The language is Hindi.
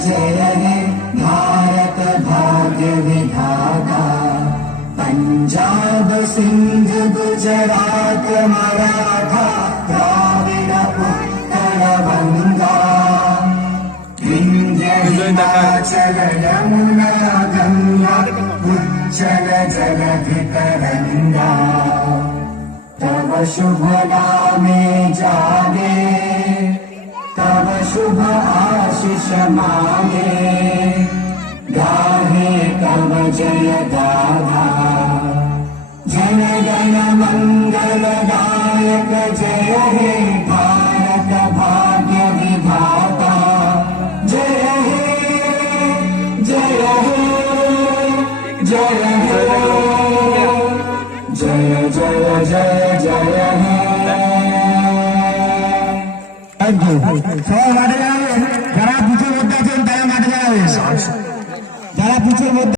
जय हे भारत भाग्य विधाता। पंजाब सिंध गुजरात मराठा द्राविड उत्कल गंगा। विंध्य हिमाचल यमुना गंगा उज्जल जलधि तरंगा। तव शुभ नामे जागे तव शुभ आशीष मांगे। गाहे तव जय गाथा जन गण मंगल दायक। जय हे भारत भाग्य विधाता। जय हे जय हे जय हे जय जय जय जय हे। जरा पीछे मुद्दा